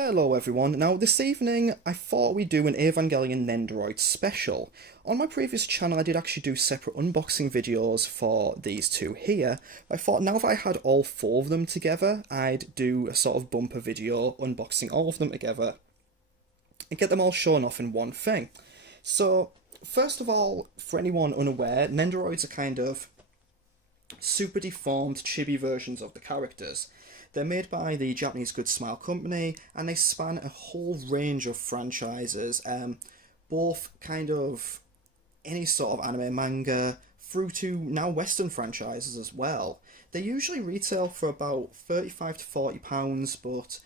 Hello everyone, now this evening I thought we'd do an Evangelion Nendoroid special. On my previous channel I did actually do separate unboxing videos for these two here. I thought now that I had all four of them together, I'd do a sort of bumper video unboxing all of them together and get them all shown off in one thing. So, first of all, for anyone unaware, Nendoroids are kind of super deformed chibi versions of the characters. They're made by the Japanese Good Smile Company, and they span a whole range of franchises, both kind of any sort of anime manga, through to now Western franchises as well. They usually retail for about £35 to £40, but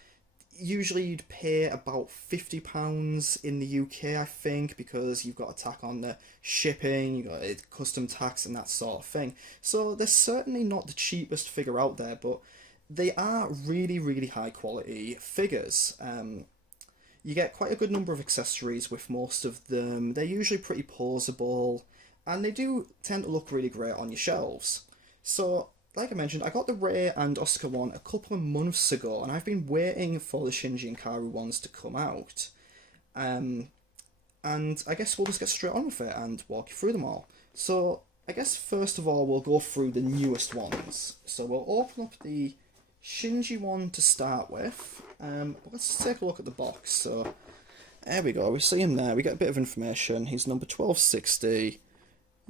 usually you'd pay about £50 in the UK, I think, because you've got to tack on the shipping, you've got custom tax and that sort of thing. So they're certainly not the cheapest figure out there, but they are really, really high quality figures. You get quite a good number of accessories with most of them. They're usually pretty poseable, and they do tend to look really great on your shelves. So, like I mentioned, I got the Rei and Asuka one a couple of months ago, and I've been waiting for the Shinji and Karu ones to come out. And I guess we'll just get straight on with it and walk you through them all. So, I guess first of all we'll go through the newest ones. So we'll open up the Shinji one to start with. Let's take a look at the box. So there we go, we see him there, we get a bit of information. He's number 1260.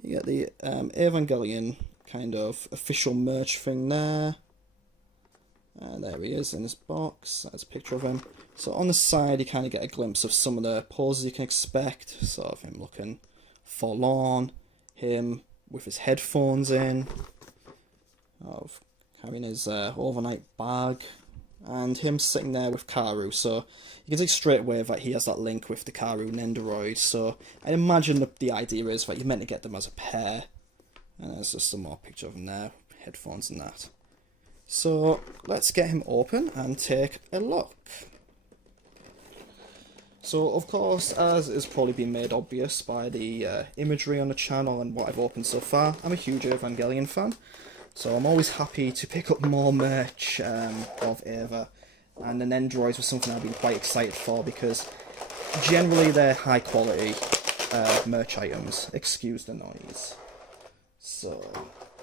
You get the Evangelion kind of official merch thing there. And there he is in his box, there's a picture of him. So on the side you kind of get a glimpse of some of the poses you can expect, sort of him looking forlorn, him with his headphones in, of carrying his overnight bag, and him sitting there with Karu. So you can see straight away that he has that link with the Karu Nendoroid. So I imagine the idea is that you're meant to get them as a pair. And there's just some more picture of him there, headphones and that. So let's get him open and take a look. So of course, as has probably been made obvious by the imagery on the channel and what I've opened so far, I'm a huge Evangelion fan. So I'm always happy to pick up more merch of Eva, and the Nendoroids was something I've been quite excited for because generally they're high quality merch items. Excuse the noise. So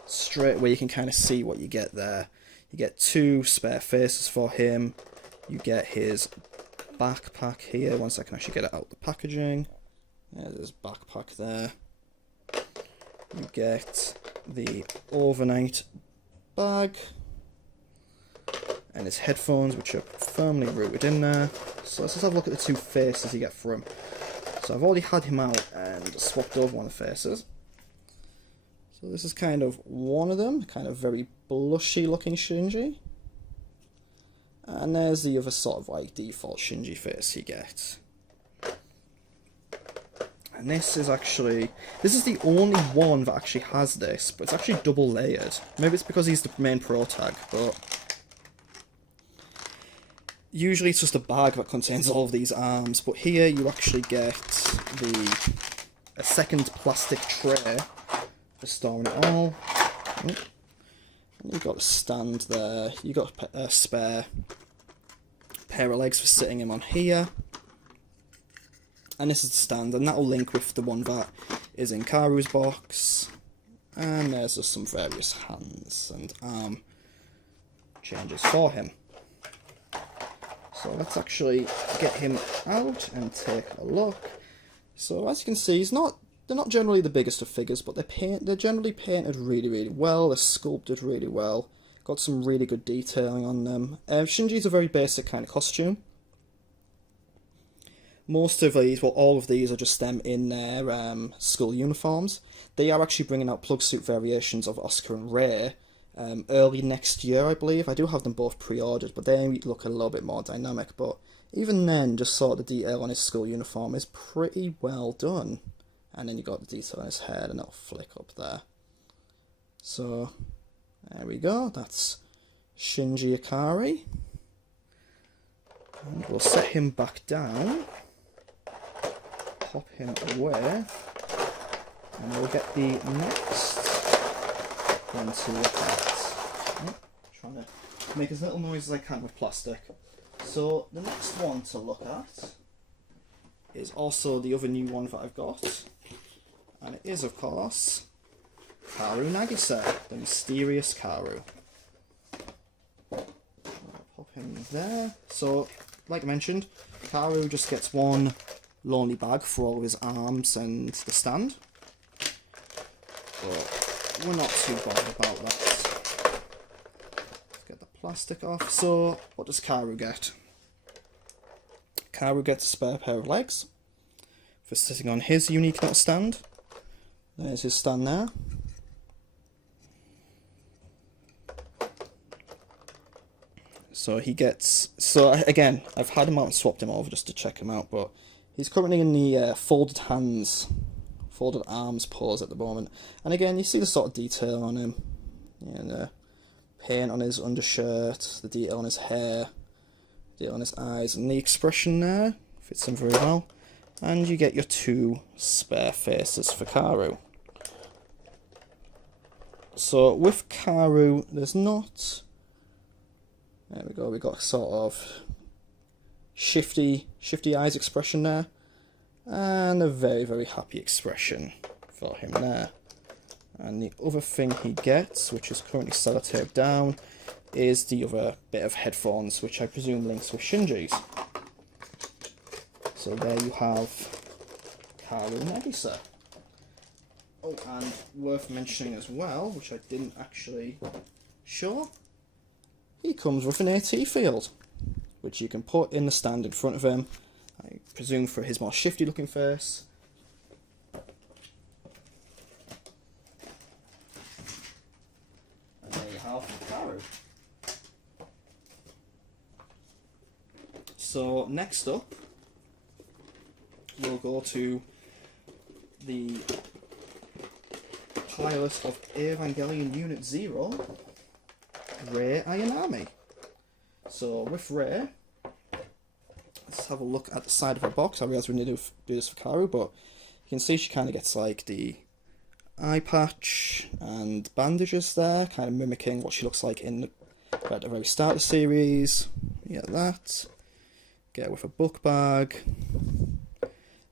straight away you can kind of see what you get there. You get two spare faces for him. You get his backpack here. Once I can actually get it out of the packaging. There's his backpack there. You get the overnight bag and his headphones, which are firmly rooted in there. So let's just have a look at the two faces you get for him. So I've already had him out and swapped over one of the faces. So this is kind of one of them, kind of very blushy looking Shinji. And there's the other sort of like default Shinji face you get. And this is the only one that actually has this, but it's actually double layered. Maybe it's because he's the main pro tag, but usually it's just a bag that contains all of these arms, but here you actually get a second plastic tray for storing it all. And you've got a stand there, you've got a spare pair of legs for sitting him on here. And this is the stand, and that'll link with the one that is in Karu's box. And there's just some various hands and arm changes for him. So let's actually get him out and take a look. So as you can see, they're not generally the biggest of figures, but they're generally painted really, really well. They're sculpted really well. Got some really good detailing on them. Shinji's a very basic kind of costume. Most of these, well, all of these are just them in their school uniforms. They are actually bringing out plug suit variations of Asuka and Rei early next year, I believe. I do have them both pre-ordered, but they look a little bit more dynamic. But even then, just sort of the detail on his school uniform is pretty well done. And then you got the detail on his head, and that'll flick up there. So, there we go. That's Shinji Ikari. And we'll set him back down. Pop him away, and we'll get the next one to look at. Oh, trying to make as little noise as I can with plastic. So the next one to look at is also the other new one that I've got, and it is, of course, Karu Nagisa, the mysterious Karu. Pop him there. So, like I mentioned, Karu just gets one lonely bag for all of his arms and the stand, but we're not too bothered about that. Let's get the plastic off. So, what does Karu get? Karu gets a spare pair of legs for sitting on his unique little stand. There's his stand there. So he gets... So again, I've had him out and swapped him over just to check him out, but he's currently in the folded hands, folded arms pose at the moment. And again, you see the sort of detail on him. Yeah, the paint on his undershirt, the detail on his hair, detail on his eyes, and the expression there fits him very well. And you get your two spare faces for Karu. So with Karu, there's not... There we go, we got a sort of shifty eyes expression there. And a very, very happy expression for him there. And the other thing he gets, which is currently sellotaped down, is the other bit of headphones, which I presume links with Shinji's. So there you have Karu Nagisa. Oh, and worth mentioning as well, which I didn't actually show, he comes with an AT field, which you can put in the stand in front of him, I presume for his more shifty looking face. And there you have Karu. So next up, we'll go to the pilot of Evangelion Unit 0, Rei Ionami. So with Rei, let's have a look at the side of her box. I realise we need to do this for Karu, but you can see she kind of gets like the eye patch and bandages there, kind of mimicking what she looks like at the very start of the series. You get that. Get her with a book bag.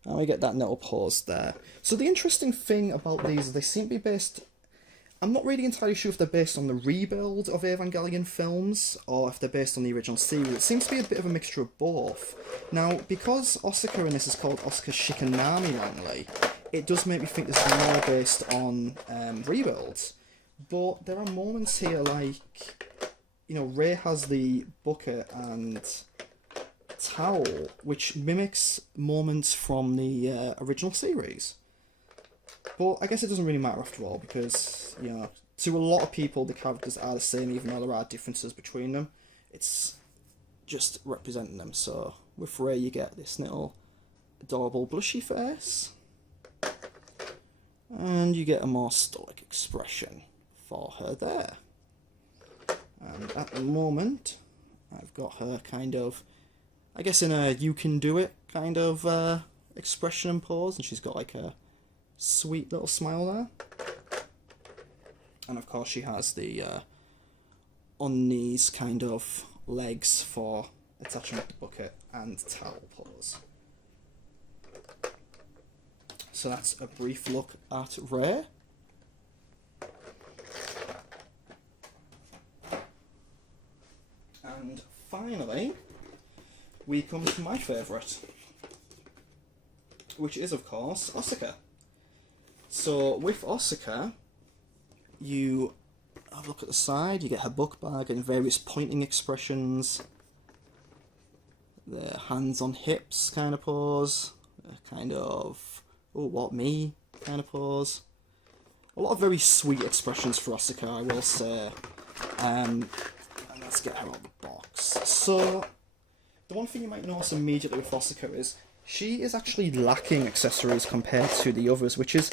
And we get that little pause there. So the interesting thing about these is they seem to be based... I'm not really entirely sure if they're based on the rebuild of Evangelion films, or if they're based on the original series. It seems to be a bit of a mixture of both. Now, because Asuka in this is called Asuka Shikanami Langley, it does make me think this is more based on rebuilds. But there are moments here like, you know, Rei has the bucket and towel, which mimics moments from the original series. But I guess it doesn't really matter after all, because, you know, to a lot of people the characters are the same even though there are differences between them. It's just representing them. So with Rei you get this little adorable blushy face, and you get a more stoic expression for her there. And at the moment I've got her kind of, I guess, in a you can do it kind of expression and pose, and she's got like a sweet little smile there. And of course she has the on knees kind of legs for attaching up the bucket and towel pose. So that's a brief look at Rei. And finally, we come to my favourite, which is, of course, Asuka. So, with Asuka, you have a look at the side, you get her book bag and various pointing expressions, the hands on hips kind of pose, kind of, oh, what, me kind of pose. A lot of very sweet expressions for Asuka, I will say. And let's get her out of the box. So, the one thing you might notice immediately with Asuka is she is actually lacking accessories compared to the others, which is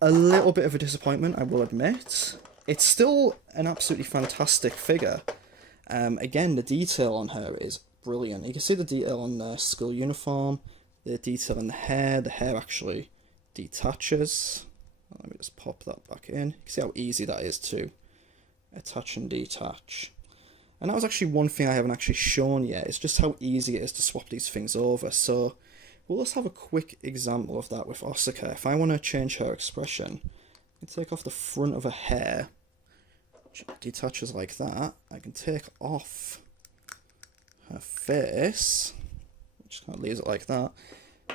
a little bit of a disappointment, I will admit. It's still an absolutely fantastic figure. Again, the detail on her is brilliant. You can see the detail on the school uniform, the detail in the hair actually detaches. Let me just pop that back in. You can see how easy that is to attach and detach. And that was actually one thing I haven't actually shown yet, is just how easy it is to swap these things over. So we'll just have a quick example of that with Asuka. If I want to change her expression, I can take off the front of her hair, which detaches like that. I can take off her face, which kind of leaves it like that.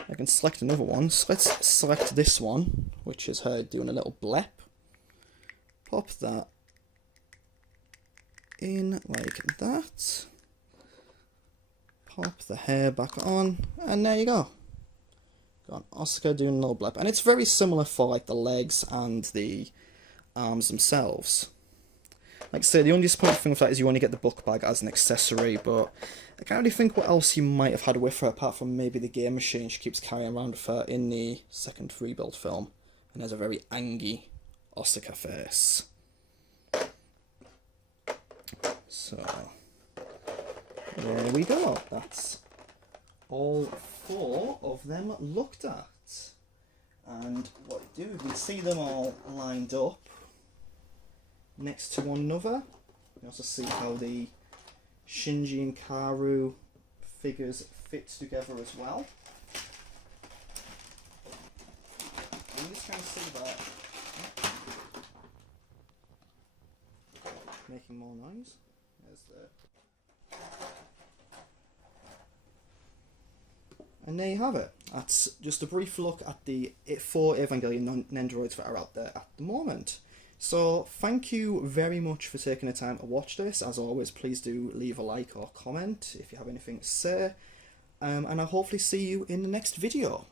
I can select another one. So let's select this one, which is her doing a little blep. Pop that in like that. Pop the hair back on, and there you go. Got Asuka doing a little blep. And it's very similar for like the legs and the arms themselves. Like I say, the only disappointing thing with that is you only get the book bag as an accessory, but I can't really think what else you might have had with her apart from maybe the game machine she keeps carrying around with her in the second rebuild film. And there's a very angry Asuka face. So, there we go. That's all 4 of them looked at. And what you do, you can see them all lined up next to one another. You also see how the Shinji and Karu figures fit together as well. I'm just trying to see that. Making more noise. There's the... And there you have it. That's just a brief look at the 4 Evangelion Nendoroids that are out there at the moment. So, thank you very much for taking the time to watch this. As always, please do leave a like or comment if you have anything to say. And I'll hopefully see you in the next video.